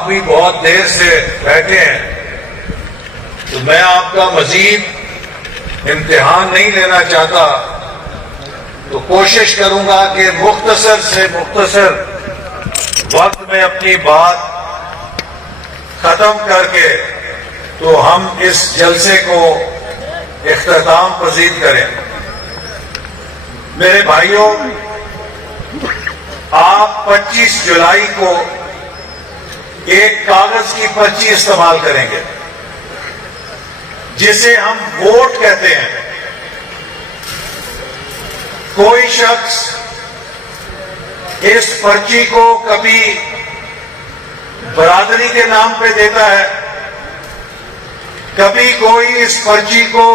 آپ بھی بہت دیر سے بیٹھے ہیں تو میں آپ کا مزید امتحان نہیں لینا چاہتا، تو کوشش کروں گا کہ مختصر سے مختصر وقت میں اپنی بات ختم کر کے تو ہم اس جلسے کو اختتام پذیر کریں۔ میرے بھائیوں، آپ 25 جولائی کو ایک کاغذ کی پرچی استعمال کریں گے جسے ہم ووٹ کہتے ہیں۔ کوئی شخص اس پرچی کو کبھی برادری کے نام پہ دیتا ہے، کبھی کوئی اس پرچی کو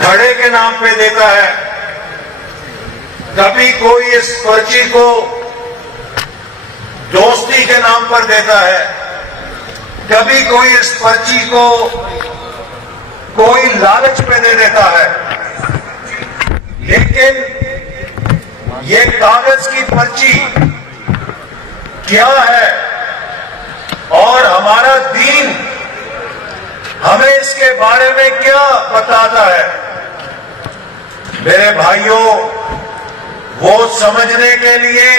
دھڑے کے نام پہ دیتا ہے، کبھی کوئی اس پرچی کو دوستی کے نام پر دیتا ہے، کبھی کوئی اس پرچی کو کوئی لالچ پہ دے دیتا ہے۔ لیکن یہ کاغذ کی پرچی کیا ہے اور ہمارا دین ہمیں اس کے بارے میں کیا بتاتا ہے؟ میرے بھائیوں، وہ سمجھنے کے لیے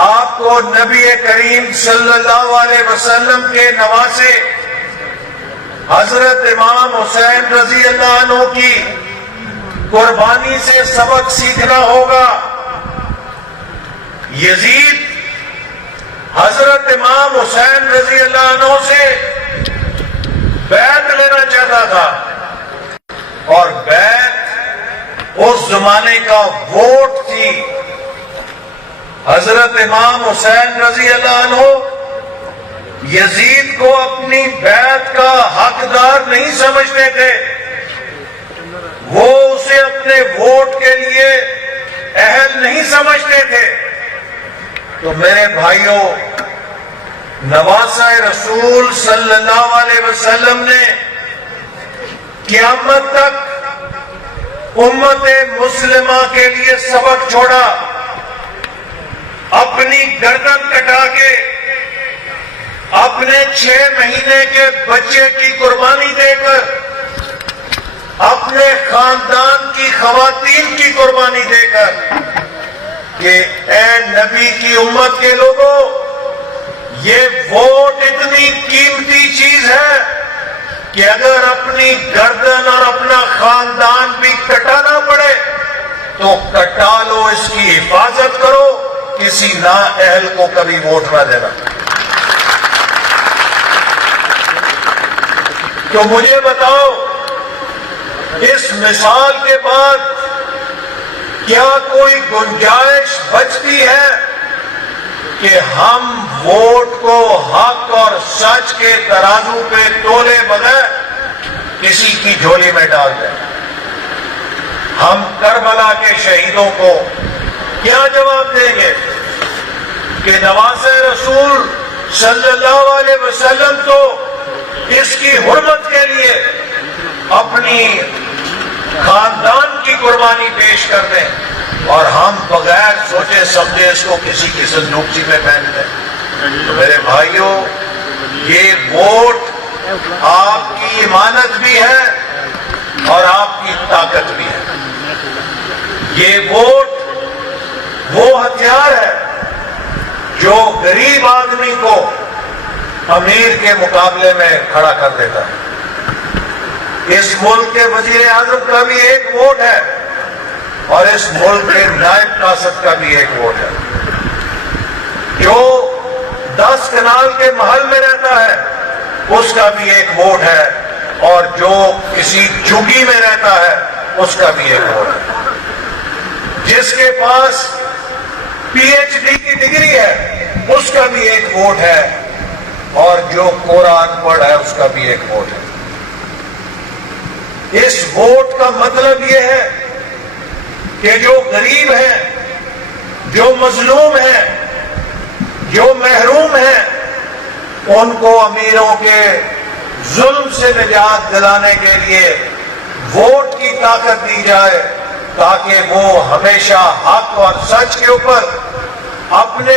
آپ کو نبی کریم صلی اللہ علیہ وسلم کے نواسے حضرت امام حسین رضی اللہ عنہ کی قربانی سے سبق سیکھنا ہوگا۔ یزید حضرت امام حسین رضی اللہ عنہ سے بیعت لینا چاہتا تھا، اور بیعت اس زمانے کا ووٹ تھی۔ حضرت امام حسین رضی اللہ عنہ یزید کو اپنی بیعت کا حقدار نہیں سمجھتے تھے، وہ اسے اپنے ووٹ کے لیے اہل نہیں سمجھتے تھے۔ تو میرے بھائیوں، نواسہ رسول صلی اللہ علیہ وسلم نے قیامت تک امت مسلمہ کے لیے سبق چھوڑا، اپنی گردن کٹا کے اپنے 6 مہینے کے بچے کی قربانی دے کر، اپنے خاندان کی خواتین کی قربانی دے کر، کہ اے نبی کی امت کے لوگوں، یہ ووٹ اتنی قیمتی چیز ہے کہ اگر اپنی گردن اور اپنا خاندان بھی کٹانا پڑے تو کٹا لو، اس کی حفاظت کرو، کسی نااہل کو کبھی ووٹ نہ دینا۔ تو مجھے بتاؤ، اس مثال کے بعد کیا کوئی گنجائش بچتی ہے کہ ہم ووٹ کو حق اور سچ کے ترازو پہ تولے بغیر کسی کی جھولی میں ڈال دیں؟ ہم کربلا کے شہیدوں کو کیا جواب دیں گے کہ نواسہ رسول صلی اللہ علیہ وسلم تو اس کی حرمت کے لیے اپنی خاندان کی قربانی پیش کر دیں، اور ہم بغیر سوچے سمجھے اس کو کسی کی صندوقچی میں پہن دیں؟ تو میرے بھائیوں، یہ ووٹ آپ کی امانت بھی ہے اور آپ کی طاقت بھی ہے۔ یہ ووٹ وہ ہتھیار ہے جو غریب آدمی کو امیر کے مقابلے میں کھڑا کر دیتا ہے۔ اس ملک کے وزیر اعظم کا بھی ایک ووٹ ہے، اور اس ملک کے نائب ریاست کا بھی ایک ووٹ ہے۔ جو 10 کنال کے محل میں رہتا ہے اس کا بھی ایک ووٹ ہے، اور جو کسی جھگی میں رہتا ہے اس کا بھی ایک ووٹ ہے۔ جس کے پاس PhD کی ڈگری ہے اس کا بھی ایک ووٹ ہے، اور جو کورا ان پڑھ ہے اس کا بھی ایک ووٹ ہے۔ اس ووٹ کا مطلب یہ ہے کہ جو غریب ہیں، جو مظلوم ہیں، جو محروم ہیں، ان کو امیروں کے ظلم سے نجات دلانے کے لیے ووٹ کی طاقت دی جائے، تاکہ وہ ہمیشہ حق اور سچ کے اوپر اپنے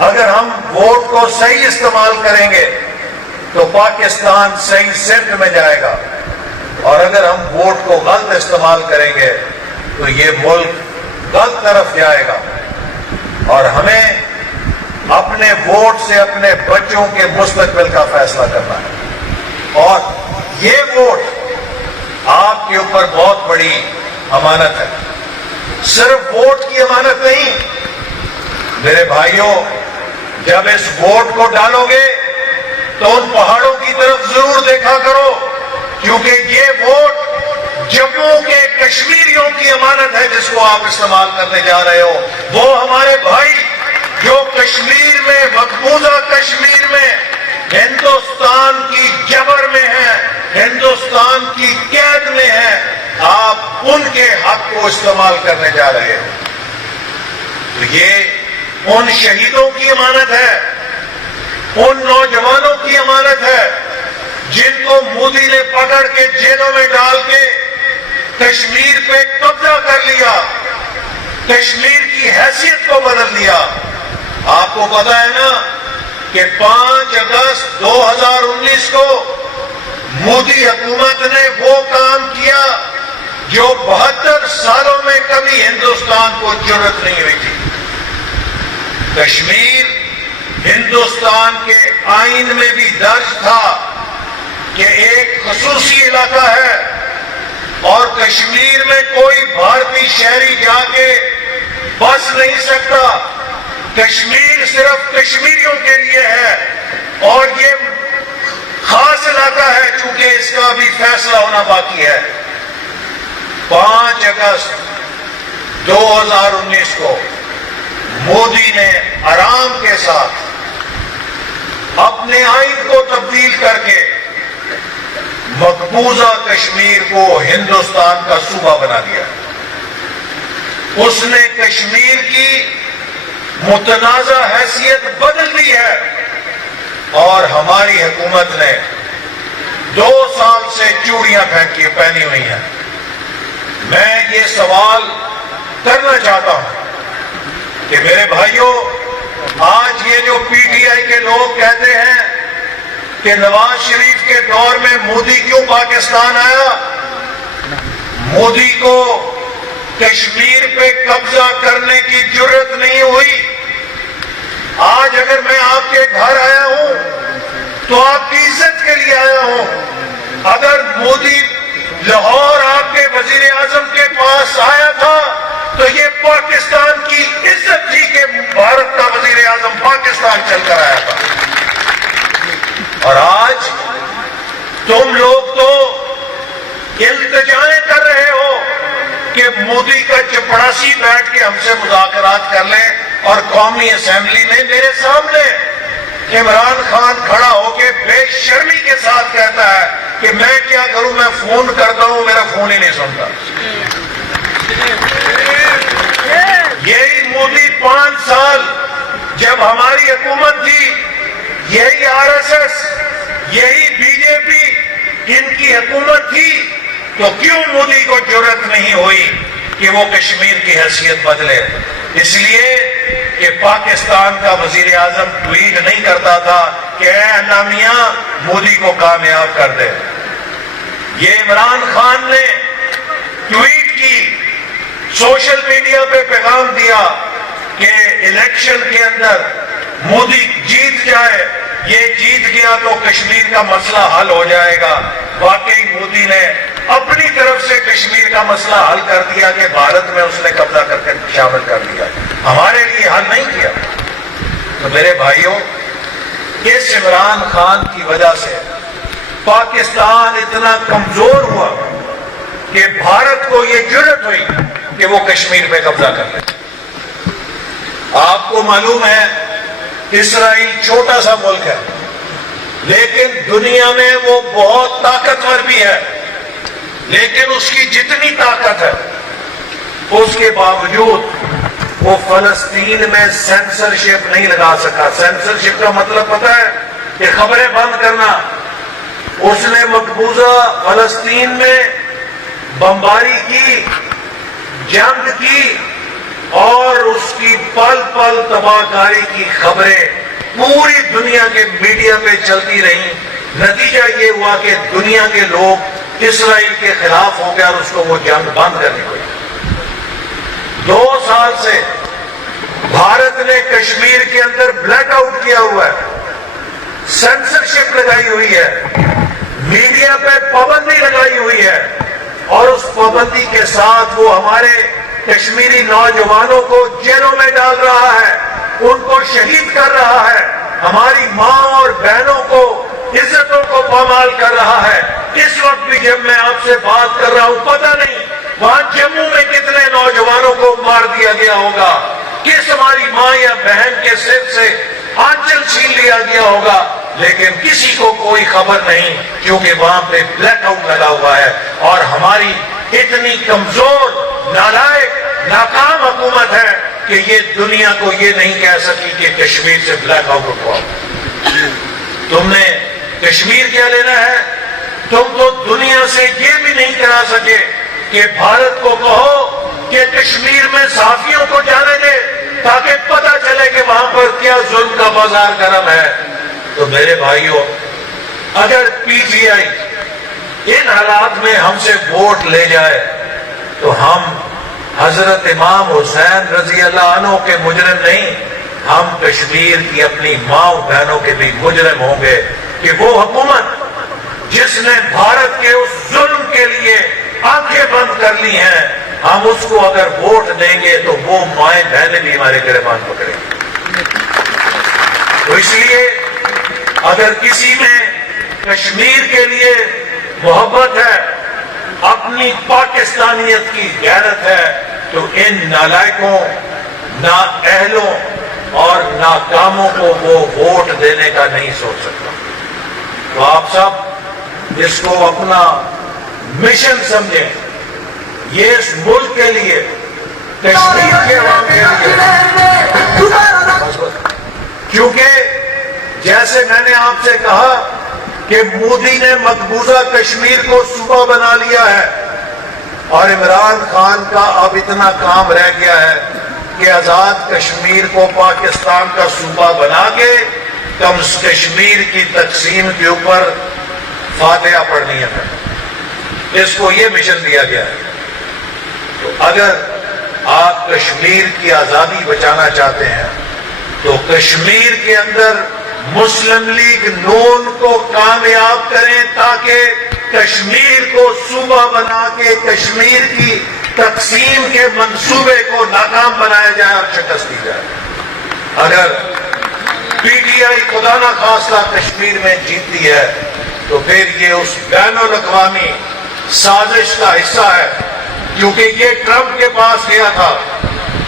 اگر ہم ووٹ کو صحیح استعمال کریں گے تو پاکستان صحیح سمت میں جائے گا، اور اگر ہم ووٹ کو غلط استعمال کریں گے تو یہ ملک غلط طرف جائے گا، اور ہمیں اپنے ووٹ سے اپنے بچوں کے مستقبل کا فیصلہ کرنا ہے، اور یہ ووٹ آپ کے اوپر بہت بڑی امانت ہے۔ صرف ووٹ کی امانت نہیں میرے بھائیوں، جب اس ووٹ کو ڈالو گے تو ان پہاڑوں کی طرف ضرور دیکھا کرو، کیونکہ یہ ووٹ جموں کے کشمیریوں کی امانت ہے جس کو آپ استعمال کرنے جا رہے ہو۔ وہ ہمارے بھائی جو کشمیر میں، مقبوضہ کشمیر میں ہندوستان کی جبر میں ہیں، ہندوستان کی قید میں ہیں، آپ ان کے حق کو استعمال کرنے جا رہے ہو۔ تو یہ ان شہیدوں کی امانت ہے، ان نوجوانوں کی امانت ہے جن کو مودی نے پکڑ کے جیلوں میں ڈال کے کشمیر پہ قبضہ کر لیا، کشمیر کی حیثیت کو بدل دیا۔ آپ کو پتا ہے نا کہ 5 اگست 2019 کو مودی حکومت نے وہ کام کیا جو 72 سالوں میں کبھی ہندوستان کو جرأت نہیں ہوئی تھی۔ کشمیر ہندوستان کے آئین میں بھی درج تھا کہ ایک خصوصی علاقہ ہے، اور کشمیر میں کوئی بھارتی شہری جا کے بس نہیں سکتا، کشمیر صرف کشمیریوں کے لیے ہے، اور یہ خاص علاقہ ہے چونکہ اس کا بھی فیصلہ ہونا باقی ہے۔ 5 اگست 2019 کو مودی نے آرام کے ساتھ اپنے آئین کو تبدیل کر کے مقبوضہ کشمیر کو ہندوستان کا صوبہ بنا دیا۔ اس نے کشمیر کی متنازع حیثیت بدل دی ہے، اور ہماری حکومت نے 2 سال سے چوڑیاں پہنی ہوئی ہیں۔ میں یہ سوال کرنا چاہتا ہوں کہ میرے بھائیوں، آج یہ جو پی ٹی آئی کے لوگ کہتے ہیں کہ نواز شریف کے دور میں مودی کیوں پاکستان آیا، مودی کو کشمیر پہ قبضہ کرنے کی جرأت نہیں ہوئی۔ آج اگر میں آپ کے گھر آیا ہوں تو آپ کی عزت کے لیے آیا ہوں۔ اگر مودی لاہور آپ کے وزیر اعظم کے پاس آیا تھا تو یہ پاکستان کی عزت تھی کہ بھارت کا وزیر اعظم پاکستان چل کر آیا تھا، اور آج تم لوگ تو التجائیں کر رہے ہو کہ مودی کا چپڑاسی بیٹھ کے ہم سے مذاکرات کر لیں، اور قومی اسمبلی میں میرے سامنے عمران خان کھڑا ہو کے بے شرمی کے ساتھ کہتا ہے کہ میں کیا کروں، میں فون کرتا ہوں میرا فون ہی نہیں سنتا۔ یہی مودی 5 سال جب ہماری حکومت تھی، یہی RSS، یہی BJP ان کی حکومت تھی، تو کیوں مودی کو جرأت نہیں ہوئی کہ وہ کشمیر کی حیثیت بدلے؟ اس لیے کہ پاکستان کا وزیر اعظم ٹویٹ نہیں کرتا تھا کہ اے اللہ میاں مودی کو کامیاب کر دے۔ یہ عمران خان نے ٹویٹ کی، سوشل میڈیا پہ پیغام دیا کہ الیکشن کے اندر مودی جیت جائے، یہ جیت گیا تو کشمیر کا مسئلہ حل ہو جائے گا۔ واقعی مودی نے اپنی طرف سے کشمیر کا مسئلہ حل کر دیا کہ بھارت میں اس نے قبضہ کر کے شامل کر دیا، ہمارے لیے حل نہیں کیا۔ تو میرے بھائیوں، اس عمران خان کی وجہ سے پاکستان اتنا کمزور ہوا کہ بھارت کو یہ جرأت ہوئی کہ وہ کشمیر پہ قبضہ کر لے۔ آپ کو معلوم ہے اسرائیل چھوٹا سا ملک ہے، لیکن دنیا میں وہ بہت طاقتور بھی ہے، لیکن اس کی جتنی طاقت ہے اس کے باوجود وہ فلسطین میں سینسرشپ نہیں لگا سکا۔ سینسرشپ کا مطلب پتا ہے کہ خبریں بند کرنا۔ اس نے مقبوضہ فلسطین میں بمباری کی، جنگ کی، اور اس کی پل پل تباہ کاری کی خبریں پوری دنیا کے میڈیا پہ چلتی رہیں. نتیجہ یہ ہوا کہ دنیا کے لوگ اسرائیل کے خلاف ہو گئے اور اس کو وہ جنگ بند کرنی پڑی. 2 سال سے بھارت نے کشمیر کے اندر بلیک آؤٹ کیا ہوا ہے, سینسرشپ لگائی ہوئی ہے, میڈیا پہ پابندی لگائی ہوئی ہے, اور اس پابندی کے ساتھ وہ ہمارے کشمیری نوجوانوں کو جیلوں میں ڈال رہا ہے, ان کو شہید کر رہا ہے, ہماری ماں اور بہنوں کو عزتوں کو پامال کر رہا ہے. اس وقت بھی جب میں آپ سے بات کر رہا ہوں, پتہ نہیں وہاں جموں میں کتنے نوجوانوں کو مار دیا گیا ہوگا, کس ہماری ماں یا بہن کے سر سے آنچل چھین لیا گیا ہوگا, لیکن کسی کو کوئی خبر نہیں, کیونکہ وہاں پہ بلیک آؤٹ لگا ہوا ہے. اور ہماری اتنی کمزور, نالائق, ناکام حکومت ہے کہ یہ دنیا کو یہ نہیں کہہ سکی کہ کشمیر سے بلیک آؤٹ اٹھواؤ. تم نے کشمیر کیا لینا ہے؟ تم تو دنیا سے یہ بھی نہیں کرا سکے کہ بھارت کو کہو کہ کشمیر میں صحافیوں کو جانے دے تاکہ پتہ چلے کہ وہاں پر کیا ظلم کا بازار گرم ہے. تو میرے بھائیوں, اگر پی ٹی آئی ان حالات میں ہم سے ووٹ لے جائے تو ہم حضرت امام حسین رضی اللہ عنہ کے مجرم نہیں, ہم کشمیر کی اپنی ماں و بہنوں کے بھی مجرم ہوں گے کہ وہ حکومت جس نے بھارت کے اس ظلم کے لیے آنکھیں بند کر لی ہیں, ہم اس کو اگر ووٹ دیں گے تو وہ مائیں بہنیں بھی ہمارے گریبان پکڑیں گے. تو اس لیے اگر کسی میں کشمیر کے لیے محبت ہے, اپنی پاکستانیت کی غیرت ہے, تو ان نالائقوں, نااہلوں اور ناکاموں کو وہ ووٹ دینے کا نہیں سوچ سکتا. تو آپ سب اس کو اپنا مشن سمجھیں, یہ اس ملک کے لیے, کشمیر کے عوام کے لیے, کیونکہ جیسے میں نے آپ سے کہا کہ مودی نے مقبوضہ کشمیر کو صوبہ بنا لیا ہے, اور عمران خان کا اب اتنا کام رہ گیا ہے کہ آزاد کشمیر کو پاکستان کا صوبہ بنا کے کشمیر کی تقسیم کے اوپر فاتحہ پڑھنی ہے. اس کو یہ مشن دیا گیا ہے. تو اگر آپ کشمیر کی آزادی بچانا چاہتے ہیں تو کشمیر کے اندر مسلم لیگ نون کو کامیاب کریں تاکہ کشمیر کو صوبہ بنا کے کشمیر کی تقسیم کے منصوبے کو ناکام بنایا جائے اور شکست دی جائے. اگر پی ٹی آئی خدا نہ خواستہ کشمیر میں جیتتی ہے تو پھر یہ اس بین الاقوامی سازش کا حصہ ہے, کیونکہ یہ ٹرمپ کے پاس گیا تھا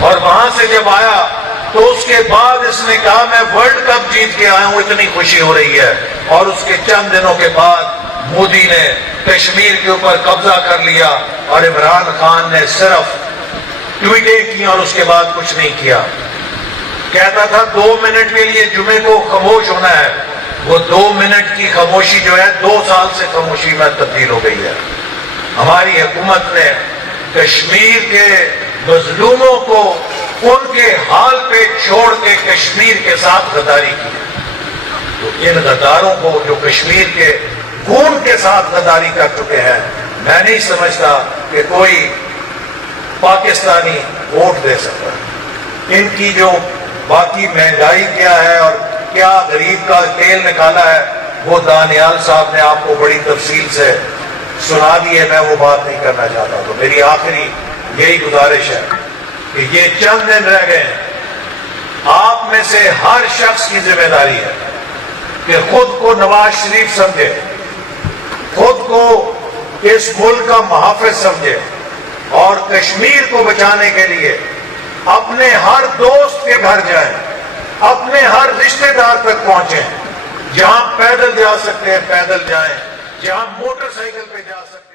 اور وہاں سے جب آیا تو اس کے بعد اس نے کہا میں ورلڈ کپ جیت کے آیا ہوں, اتنی خوشی ہو رہی ہے. اور اس کے چند دنوں کے بعد مودی نے کشمیر کے اوپر قبضہ کر لیا اور عمران خان نے صرف ٹویٹیں کی اور اس کے بعد کچھ نہیں کیا. کہتا تھا 2 منٹ کے لیے جمعے کو خاموش ہونا ہے, وہ 2 منٹ کی خاموشی جو ہے 2 سال سے خاموشی میں تبدیل ہو گئی ہے. ہماری حکومت نے کشمیر کے مظلوموں کو ان کے حال پہ چھوڑ کے کشمیر کے ساتھ غداری کی. تو ان غداروں کو جو کشمیر کے خون کے ساتھ غداری کر چکے ہیں, میں نہیں سمجھتا کہ کوئی پاکستانی ووٹ دے سکتا. ان کی جو باقی مہنگائی کیا ہے اور کیا غریب کا تیل نکالا ہے وہ دانیال صاحب نے آپ کو بڑی تفصیل سے سنا دی ہے, میں وہ بات نہیں کرنا چاہتا. تو میری آخری یہی گزارش ہے کہ یہ چند دن رہ گئے ہیں, آپ میں سے ہر شخص کی ذمہ داری ہے کہ خود کو نواز شریف سمجھے, خود کو اس ملک کا محافظ سمجھے, اور کشمیر کو بچانے کے لیے اپنے ہر دوست کے گھر جائیں, اپنے ہر رشتہ دار تک پہنچیں, جہاں پیدل جا سکتے ہیں پیدل جائیں, جہاں موٹر سائیکل پہ جا سکتے ہیں.